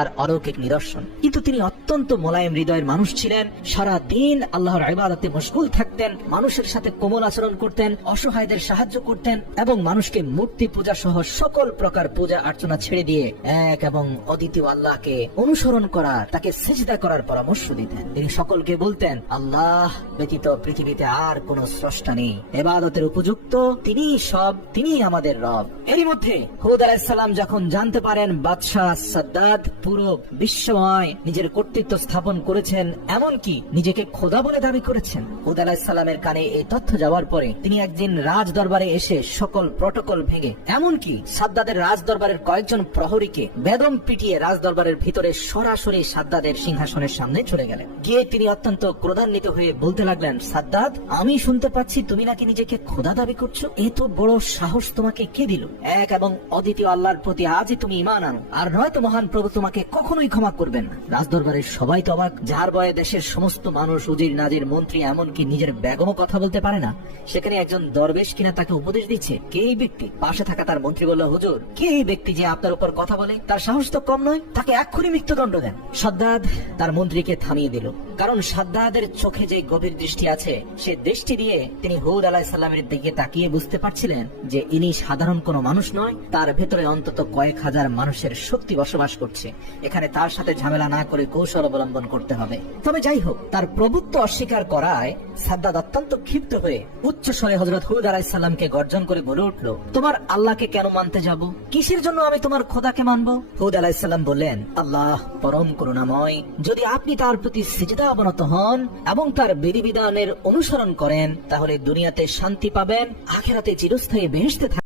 আর অলৌকিক নিদর্শন। কিন্তু তিনি অত্যন্ত মোলায়েম হৃদয়ের মানুষ ছিলেন। সারা দিন আল্লাহর ইবাদতে মশগুল থাকতেন, মানুষের সাথে কোমল আচরণ করতেন, অসহায়দের সাহায্য করতেন এবং মানুষকে মূর্তি পূজা সহ সকল প্রকার পূজা অর্চনা ছেড়ে দিয়ে এক এবং অদ্বিতীয় আল্লাহকে অনুসরণ করার, তাকে সিজদা করার পরামর্শ দিতেন। তিনি সকলকে বলতেন, আল্লাহ ব্যতীত পৃথিবীতে আর কোন স্রষ্টা নেই, ইবাদতের উপযুক্ত তিনি সব, তিনি আমাদের রব। এরই মধ্যে হুদ আলাইহিস সালাম যখন জানতে পারেন বাদশাহ সাদ্দাদ পুরো বিশ্বময় নিজের কর্তৃত্ব স্থাপন করেছেন, এমনকি নিজেকে খোদা বলে দাবি করেছেন, হুদ আলাইহিস সালামের কানে এই তথ্য যাওয়ার পরে তিনি একদিন রাজ দরবারে এসে সকল প্রটোকল ভেঙে, এমনকি সাদ্দাদের রাজ দরবারের কয়েকজন প্রহরীকে বেদম পিটিয়ে রাজ দরবারের ভিতরে সরাসরি সাদ্দাদের সিংহাসনের সামনে চলে গেলেন। গিয়ে তিনি অত্যন্ত ক্রোধান্বিত হয়ে বলতে লাগলেন, সাদ্দাদ, আমি শুনতে পাচ্ছি তুমি নাকি নিজেকে খোদা দাবি করছো। এত বড় সাহস তোমাকে কে দিল? এক এবং অদ্বিতীয় আল্লাহর প্রতি আজই তুমি ঈমান আনো, আর নয়তো মহান প্রভু তোমাকে কখনোই ক্ষমা করবেন না। রাজদরবারের সবাই তো অবাক, যার বয়ে দেশের সমস্ত মানুষ, উজির নাজির মন্ত্রী, এমনকি নিজের বেগমও কথা বলতে পারে না, সেখানে একজন দরবেশ কিনা তাকে উপদেশ দিচ্ছে। কে এই ব্যক্তি? পাশে থাকা তার মন্ত্রী বলল, হুজুর, কে এই ব্যক্তি যে আপনার উপর কথা বলে? তার সাহস তো কম নয়, তাকে এক্ষুনি মৃত্যুদণ্ড দেন। সাদ্দাদ তার মন্ত্রীকে থামিয়ে দিল, কারণ সাদ্দাদের চোখে যে গভীর দৃষ্টি আছে, সে দৃষ্টি দিয়ে তিনি হুদ আলাইহিস সালামের দিকে তাকিয়ে বুঝতে পারছিলেন যে ইনি সাধারণ কোনো মানুষ নয়, তার ভেতরে অন্তত কয়েক হাজার মানুষের শক্তি বসবাস করছে। এখানে তার সাথে ঝামেলা না করে কৌশল অবলম্বন করতে হবে। তবে যাই হোক, তার প্রভুত্ব অস্বীকার করায় সাদ্দাদ অত্যন্ত ক্ষিপ্ত হয়ে উচ্চ স্বরে হযরত হুদ আলাইহিস সালামকে গর্জন করে বলে উঠল, তোমার আল্লাহকে কেন মানতে যাব? কিসের জন্য আমি তোমার খোদাকে মানব? হুদ আলাইহিস সালাম বললেন, আল্লাহ পরম করুণাময়, যদি আপনি তার প্রতি সিজদা অবনত হন এবং তার বিধিবিধানের অনুসরণ করেন, তাহলে দুনিয়াতে শান্তি পাবেন, আখিরাতে চিরস্থায়ী বেহেশতে